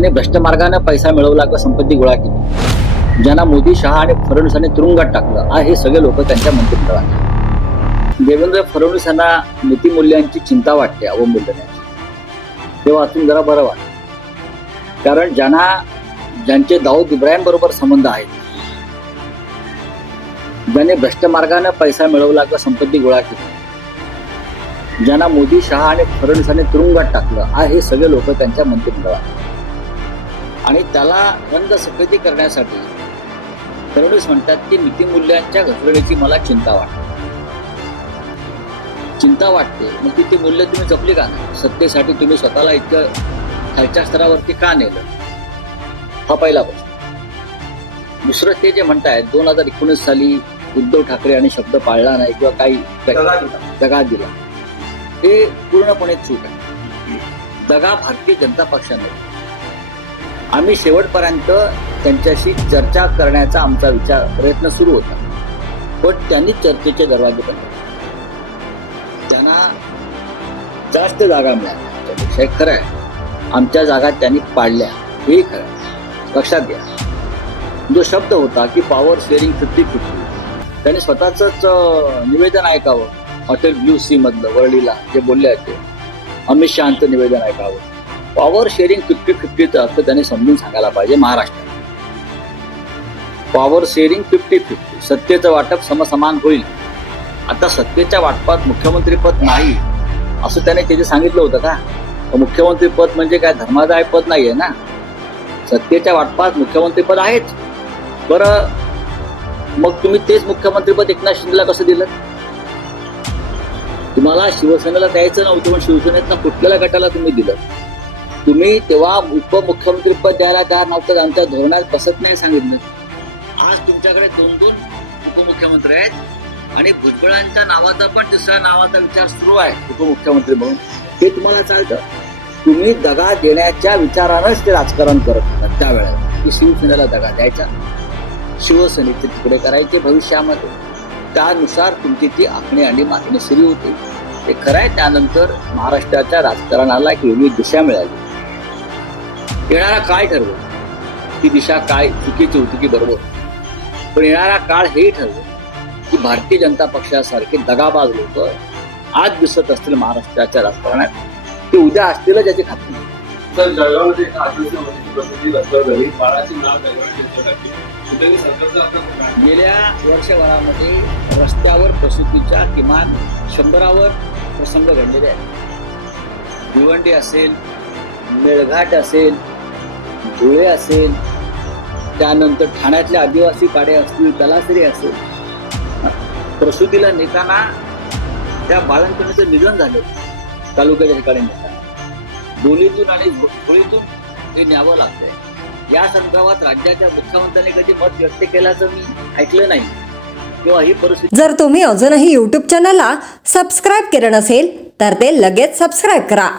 ज्याने भ्रष्ट मार्गाने पैसा मिळवला किंवा संपत्ती गोळा केली, ज्यांना मोदी, शहा आणि फडणवीसांनी तुरुंगात टाकलं, हे सगळे लोक त्यांच्या मंत्रिमंडळात. देवेंद्र फडणवीस यांना नीतिमूल्यांची चिंता वाटते, अवमूल्यनाची. ते वाचून जरा बरं वाटतं. कारण ज्यांचे दाऊद इब्राहिम बरोबर संबंध आहेत, ज्याने भ्रष्ट मार्गाने पैसा मिळवला किंवा संपत्ती गोळा केली, ज्यांना मोदी, शहा आणि फडणवीसांनी तुरुंगात टाकलं, हे सगळे लोक त्यांच्या मंत्रिमंडळात. आणि त्याला रंगसफेदी करण्यासाठी फडणवीस म्हणतात की नीतिमूल्यांच्या घसरणीची मला चिंता वाटते. मग ती मूल्य तुम्ही जपली का नाही? सत्तेसाठी तुम्ही स्वतःला इतकं खालच्या स्तरावरती का नेलं? हा पहिला प्रश्न. दुसरं ते जे म्हणतायत 2019 साली उद्धव ठाकरे आणि शब्द पाळला नाही किंवा काही दगा दिला, हे पूर्णपणे चूक आहे. दगा भारतीय जनता पक्षाने. आम्ही शेवटपर्यंत त्यांच्याशी चर्चा करण्याचा आमचा प्रयत्न सुरू होता, पण त्यांनी चर्चेचे दरवाजे बंद. त्यांना जास्त जागा मिळाल्या त्यापेक्षा. खरं आहे, आमच्या जागा त्यांनी पाडल्या, हे खरं आहे. लक्षात घ्या, जो शब्द होता की पॉवर शेअरिंग 50-50, त्यांनी स्वतःच निवेदन ऐकावं. हॉटेल ब्ल्यू सी मधलं वरळीला जे बोलले होते, अमित शहाचं निवेदन ऐकावं. पॉवर शेअरिंग 50-50चा अर्थ त्यांनी समजून सांगायला पाहिजे. महाराष्ट्रात पॉवर शेअरिंग 50-50, सत्तेचं वाटप समसमान होईल. आता सत्तेच्या वाटपात मुख्यमंत्रीपद नाही असं त्याने त्याचे सांगितलं होतं का? मुख्यमंत्रीपद म्हणजे काय धर्मादाय पद नाहीये ना. सत्तेच्या वाटपात मुख्यमंत्रीपद आहेच. बरं, मग तुम्ही तेच मुख्यमंत्रीपद एकनाथ शिंदेला कसं दिलं? तुम्हाला शिवसेनेला द्यायचं नव्हतं, पण शिवसेनेतनं कुठल्याला गटाला तुम्ही दिलं? तुम्ही तेव्हा उपमुख्यमंत्रीपद द्यायला तयार नव्हतं, आमच्या धोरणात बसत नाही सांगितलं. आज तुमच्याकडे 2-2 उपमुख्यमंत्री आहेत आणि भुजबळांच्या नावाचा पण दुसऱ्या नावाचा विचार सुरू आहे उपमुख्यमंत्री म्हणून. हे तुम्हाला चालतं? तुम्ही दगा देण्याच्या विचारानंच ते राजकारण करत होतात त्यावेळेला, की शिवसेनेला दगा द्यायचा, शिवसेनेचे तुकडे करायचे भविष्यामध्ये. त्यानुसार तुमची ती आखणी आणि मागणी सुरू होती. ते खरं आहे. त्यानंतर महाराष्ट्राच्या राजकारणाला एक वेगळी दिशा मिळाली. येणारा काळ ठरवलं ती दिशा काय चुकीची होती की बरोबर. पण येणारा काळ हे ठरवलं की भारतीय जनता पक्षासारखे दगाबाज लोक आज दिसत असतील महाराष्ट्राच्या राजकारणात, ते उद्या असतीलच याची खात्री नाही. सर, जळगावमध्ये बाळाची नाव गेल्या वर्षभरामध्ये रस्त्यावर प्रसूतीच्या किमान 100वर प्रसंग घडलेले आहेत. भिवंडी असेल, मेळघाट असेल, धुळे असेल, त्यानंतर ठाण्यातल्या आदिवासी पाडे असतील, तलासरी असेल. प्रसूतीला नेताना त्या बाळंतपणाचं निधन झालं तालुक्याच्या ठिकाणी नेताना. बोलीतून आणि झोळीतून ते न्यावं लागतंय. या संदर्भात राज्याच्या मुख्यमंत्र्यांनी कधी मत व्यक्त केल्याचं मी ऐकलं नाही किंवा ही परिस्थिती. जर तुम्ही अजूनही YouTube चॅनलला सबस्क्राईब केलं नसेल तर ते लगेच सबस्क्राईब करा.